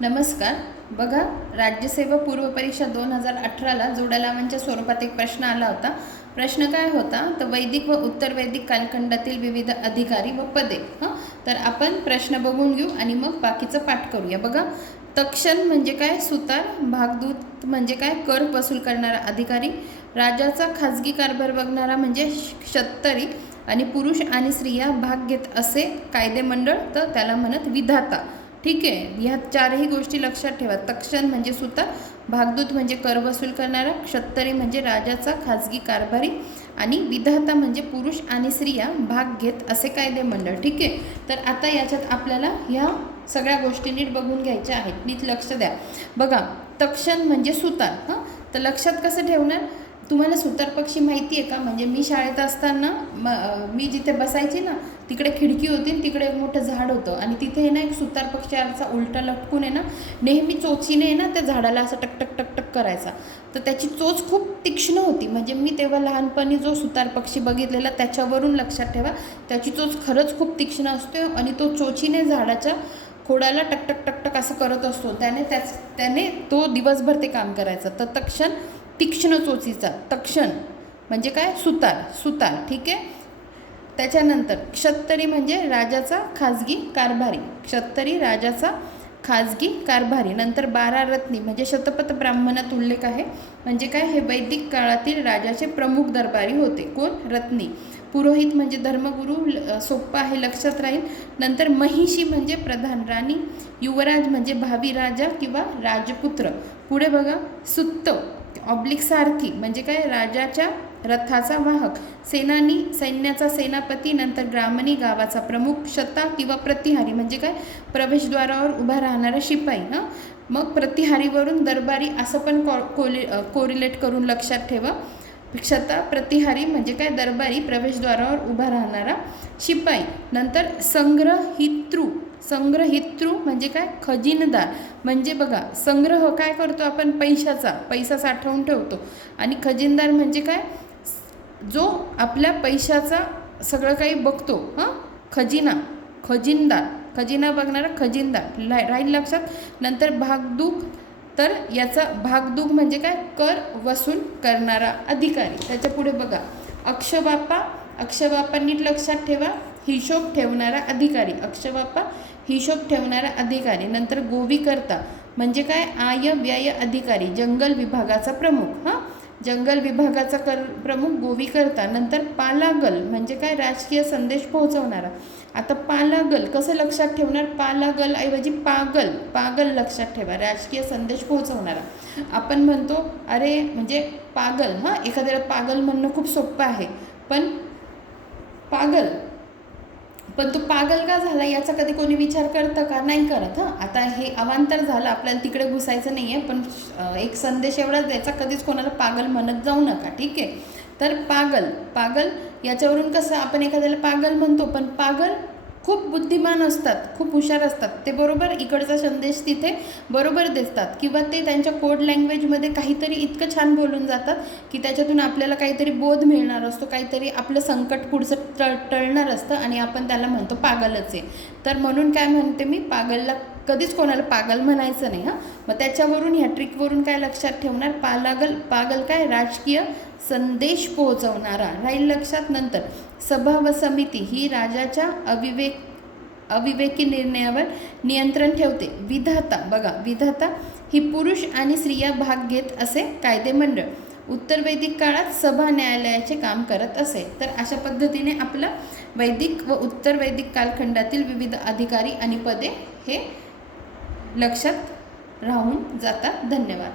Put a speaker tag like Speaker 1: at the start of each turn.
Speaker 1: नमस्कार. बघा राज्यसेवा पूर्व परीक्षा दोन हजार अठराला जोडालावांच्या स्वरूपात एक प्रश्न आला होता. प्रश्न काय होता? तर वैदिक व उत्तर वैदिक कालखंडातील विविध अधिकारी व पदे हां? तर आपण प्रश्न बघून घेऊ आणि मग बाकीचं पाठ करूया. बघा तक्षण म्हणजे काय? सुतार भागदूत म्हणजे काय? कर वसूल करणारा अधिकारी राजाचा खाजगी कारभार बघणारा म्हणजे क्षत्तरी आणि पुरुष आणि स्त्रिया भाग घेत असे कायदेमंडळ तर त्याला म्हणत विधाता. ठीक आहे. ह्या चारही गोष्टी लक्षात ठेवा. तक्षण म्हणजे सुतार भागदूत म्हणजे कर वसूल करणारा क्षत्तरी म्हणजे राजाचा खाजगी कारभारी आणि विधाता म्हणजे पुरुष आणि स्त्रिया भाग घेत असे कायदे मंडळ. ठीक आहे? तर आता याच्यात आपल्याला ह्या सगळ्या गोष्टी नीट बघून घ्यायच्या आहेत. नीट लक्ष द्या. बघा तक्षण म्हणजे सुतार हां? तर लक्षात कसं ठेवणार? तुम्हाला सुतार पक्षी माहिती आहे का? म्हणजे मी शाळेत असताना म मी जिथे बसायची ना तिकडे खिडकी होती आणि तिकडे एक मोठं झाड होतं. आणि तिथे आहे ना एक सुतार पक्षाचा उलटा लटकून आहे ना नेहमी चोचीने आहे ना त्या झाडाला असं टकटक टकटक करायचा. तर त्याची चोच खूप तीक्ष्ण होती. म्हणजे मी तेव्हा लहानपणी जो सुतार पक्षी बघितलेला त्याच्यावरून लक्षात ठेवा. त्याची चोच खरंच खूप तीक्ष्ण असतो आणि तो चोचीने झाडाच्या खोडाला टकटक टकटक असं करत असतो. त्याने त्याच त्याने तो दिवसभर ते काम करायचं. तर तक्षण तीक्ष्ण चोचीचा तक्षण म्हणजे काय? सुतार सुतार. ठीक आहे? त्याच्यानंतर क्षत्तरी म्हणजे राजाचा खाजगी कारभारी. क्षत्तरी राजाचा खाजगी कारभारी. नंतर बारा रत्नी म्हणजे शतपथ ब्राह्मणात उल्लेख आहे. म्हणजे काय? हे वैदिक काळातील राजाचे प्रमुख दरबारी होते. कोण? रत्नी. पुरोहित म्हणजे धर्मगुरू ल- आहे लक्षात राहील. नंतर महिषी म्हणजे प्रधान राणी युवराज म्हणजे भावी राजा किंवा राजपुत्र. पुढे बघा सुत्त ऑब्लिक सारथी. म्हणजे काय? राजाच्या रथाचा वाहक सेनानी सैन्याचा सेनापती नंतर ग्रामणी गावाचा प्रमुख शता किंवा प्रतिहारी म्हणजे काय? प्रवेशद्वारावर उभा राहणारा शिपाई हां? मग प्रतिहारीवरून दरबारी असं पण कॉ कोले कोरिलेट करून लक्षात ठेवा. क्षता प्रतिहारी म्हणजे काय? दरबारी प्रवेशद्वारावर उभा राहणारा शिपाई. नंतर संग्रहितृ संग्रहितृ म्हणजे काय? खजिनदार. म्हणजे बघा संग्रह काय करतो आपण? पैशाचा पैसा साठवून ठेवतो. आणि खजिनदार म्हणजे काय? जो आपल्या पैशाचा सगळं काही बघतो हां? खजिना खजिनदार खजिना बघणारा खजिनदार. ला राहील लक्षात? नंतर भागदूक तर याचा भागदूक म्हणजे काय? कर वसूल करणारा अधिकारी. त्याच्या पुढे बघा. अक्षबापा अक्षबापा नीट लक्षात ठेवा हिशोब ठेवणारा अधिकारी. अक्षबापा हिशोब ठेवणारा अधिकारी. नंतर गोवीकर्ता म्हणजे काय? आय व्यय अधिकारी. जंगल विभागाचा प्रमुख हां? जंगल विभागाचा कर प्रमुख गोवीकरता नंतर पालागल म्हणजे काय? राजकीय संदेश पोहोचवणारा. आता पालागल कसं लक्षात ठेवणार? पालागल ऐवजी पागल पागल लक्षात ठेवा. राजकीय संदेश पोहोचवणारा. आपण म्हणतो अरे म्हणजे पागल हां? एखाद्याला पागल म्हणणं खूप सोपं आहे. पण पागल पण तो पागल का झाला? याचा कधी कोणी विचार करतं का? नाही करत हां. आता हे अवांतर झालं आपल्याला तिकडे घुसायचं नाही आहे पण एक संदेश एवढा द्यायचा कधीच कोणाला पागल म्हणत जाऊ नका ठीक आहे? तर पागल पागल याच्यावरून कसं आपण एखाद्याला पागल म्हणतो पण पागल खूप बुद्धिमान असतात खूप हुशार असतात. ते बरोबर इकडचा संदेश तिथे बरोबर दिसतात किंवा ते त्यांच्या कोड लँग्वेजमध्ये काहीतरी इतकं छान बोलून जातात की त्याच्यातून आपल्याला काहीतरी बोध मिळणार असतो काहीतरी आपलं संकट पुढचं टळ टळणार असतं आणि आपण त्याला म्हणतो पागलच आहे. तर म्हणून काय म्हणते मी पागलला कधीच कोणाला पागल म्हणायचं नाही हां. मग त्याच्यावरून ह्या ट्रिकवरून काय लक्षात ठेवणार? पालागल पागल काय? राजकीय संदेश पोहोचवणारा. राहील लक्षात नंतर. सभा व समिती ही राजाच्या अविवेक अविवेकी निर्णयावर नियंत्रण ठेवते. विधाता बघा विधाता ही पुरुष आणि स्त्रिया भाग घेत असे कायदेमंडळ उत्तर वैदिक काळात सभा न्यायालयाचे काम करत असे. तर अशा पद्धतीने आपलं वैदिक व उत्तर वैदिक कालखंडातील विविध अधिकारी आणि पदे हे लक्षात राहून जातात धन्यवाद.